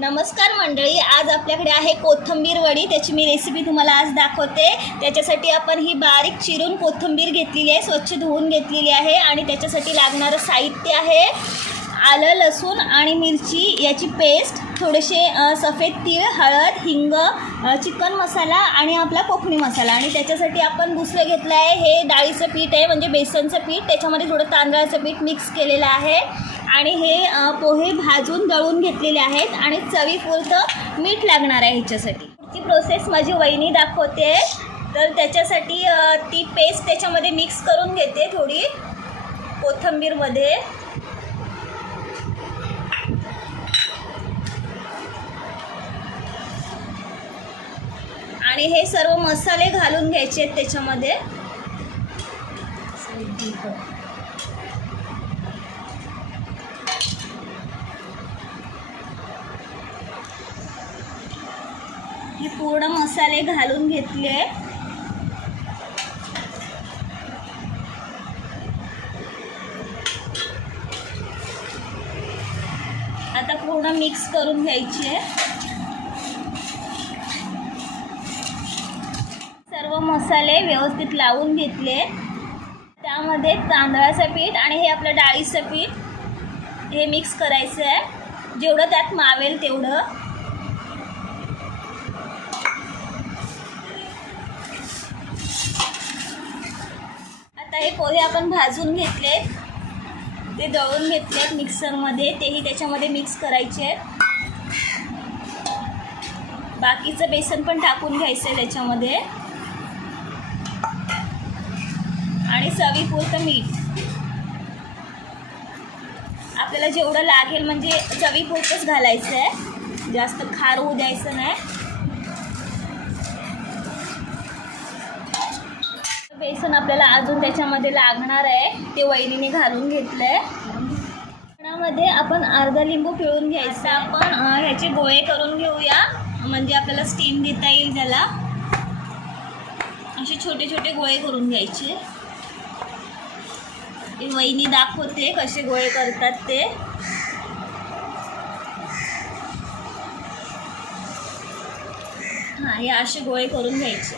नमस्कार मंडळी, आज आपल्याकडे आहे कोथिंबीर वडी. त्याची मी रेसिपी तुम्हाला आज दाखवते. त्याच्यासाठी आपण ही बारीक चिरून कोथिंबीर घेतलेली आहे, स्वच्छ धुवून घेतलेली आहे. आणि त्याच्यासाठी लागणारं साहित्य आहे आलं, लसूण आणि मिरची याची पेस्ट, थोडेसे सफेद तीळ, हळद, हिंग, चिकन मसाला आणि आपला कोकणी मसाला. आणि त्याच्यासाठी आपण दुसरं घेतलं आहे हे डाळीचं पीठ आहे, म्हणजे बेसनचं पीठ. त्याच्यामध्ये थोडं तांदळाचं पीठ मिक्स केलेलं आहे. आणि हे पोहे भाजून दळून घेतलेले आहेत. आणि चवीपुरतं मीठ लागणार आहे ह्याच्यासाठी. पुढची प्रोसेस माझी वहिनी दाखवते. तर त्याच्यासाठी ती पेस्ट त्याच्यामध्ये मिक्स करून घेते थोडी कोथिंबीरमध्ये. आणि हे सर्व मसाले घालून घ्यायचे आहेत त्याच्यामध्ये. हे पूर्ण मसाले घालून घेतले. आता पूर्ण मिक्स करून घ्यायचे. सर्व मसाले व्यवस्थित लावून घेतले. त्यामध्ये तांदळाचं पीठ आणि हे आपलं डाळीचं पीठ हे मिक्स करायचं आहे, जेवढं त्यात मावेल तेवढं. आता हे पोहे आपण भाजून घेतलेत, ते दळून घेतलेत मिक्सरमध्ये, तेही त्याच्यामध्ये मिक्स करायचे. बाकीचं बेसन पण टाकून घ्यायचं आहे त्याच्यामध्ये. आणि चवीपुरतं मीठ आपल्याला जेवढं लागेल, म्हणजे चवीपुरतंच घालायचं आहे, जास्त खार होऊ द्यायचं नाही. बेसन आपल्याला अजून त्याच्यामध्ये लागणार आहे, ते वहिनीने घालून घालून घेतलंय. त्यामध्ये आपण अर्धा लिंबू पिळून घ्यायचा. आपण ह्याचे गोळे करून घेऊया, म्हणजे आपल्याला स्टीम देता येईल त्याला. असे छोटे छोटे गोळे करून घ्यायचे. वहिनी दाखवते कसे गोळे करतात ते. हे असे गोळे करून घ्यायचे.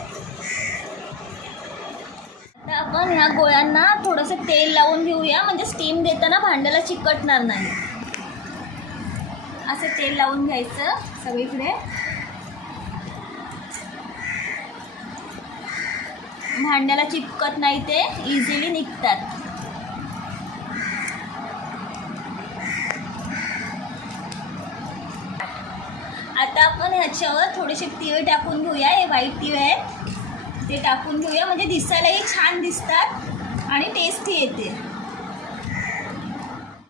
आता आपण ह्या गोळ्यांना थोडंसं तेल लावून घेऊया, म्हणजे स्टीम देताना भांड्याला चिकटणार नाही. असं तेल लावून घ्यायचं सगळीकडे. भांड्याला चिपकत नाही, ते इझिली निघतात. आता आपण ह्याच्यावर थोडेसे तीळ टाकून घेऊया. हे व्हाईट तीळ आहेत, ते टाकून घेऊया, म्हणजे दिसायलाही छान दिसतात आणि टेस्टी येते.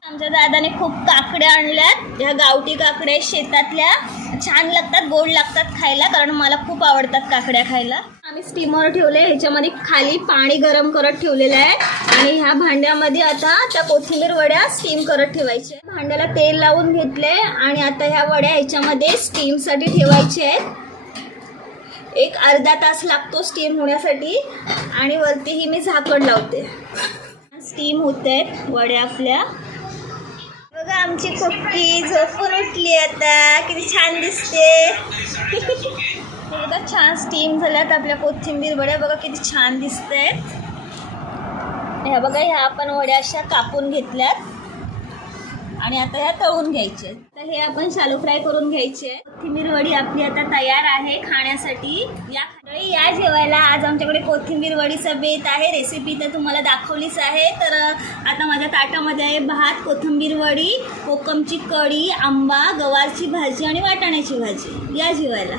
आमच्या दादाने खूप काकड्या आणल्यात. ह्या गावठी काकड्या शेतातल्या, छान लागतात, गोड लागतात खायला, कारण मला खूप आवडतात काकड्या खायला. आम्ही स्टीमर ठेवले, ह्याच्यामध्ये खाली पाणी गरम करत ठेवलेलं आहे. आणि ह्या भांड्यामध्ये आता त्या कोथिंबीर वड्या स्टीम करत ठेवायच्या. भांड्याला तेल लावून घेतले आणि आता ह्या वड्या ह्याच्यामध्ये स्टीमसाठी ठेवायच्या आहेत. एक अर्धा तास लागतो स्टीम होण्यासाठी. आणि वरतीही मी झाकण लावते. स्टीम होत आहेत वड्या आपल्या. बघा आमची कोकी झोपून उठली आता, किती छान दिसते. बघा छान स्टीम झाल्यात आपल्या कोथिंबीर वड्या. बघा किती छान दिसत आहेत. ह्या बघा, ह्या आपण वड्या अशा कापून घेतल्यात आणि आता ह्या तळून घ्यायचे. तर हे आपण शालो फ्राय करून घ्यायचे. कोथिंबीर वडी आपली आता तयार आहे खाण्यासाठी. या जेवायला आज आमच्याकडे कोथिंबीर वडीचा बेत आहे. रेसिपी तर तुम्हाला दाखवलीच आहे. तर आता माझ्या ताटामध्ये आहे भात, कोथिंबीर वडी, कोकमची कढी, आंबा, गवारची भाजी आणि वाटाण्याची भाजी. या जेवायला.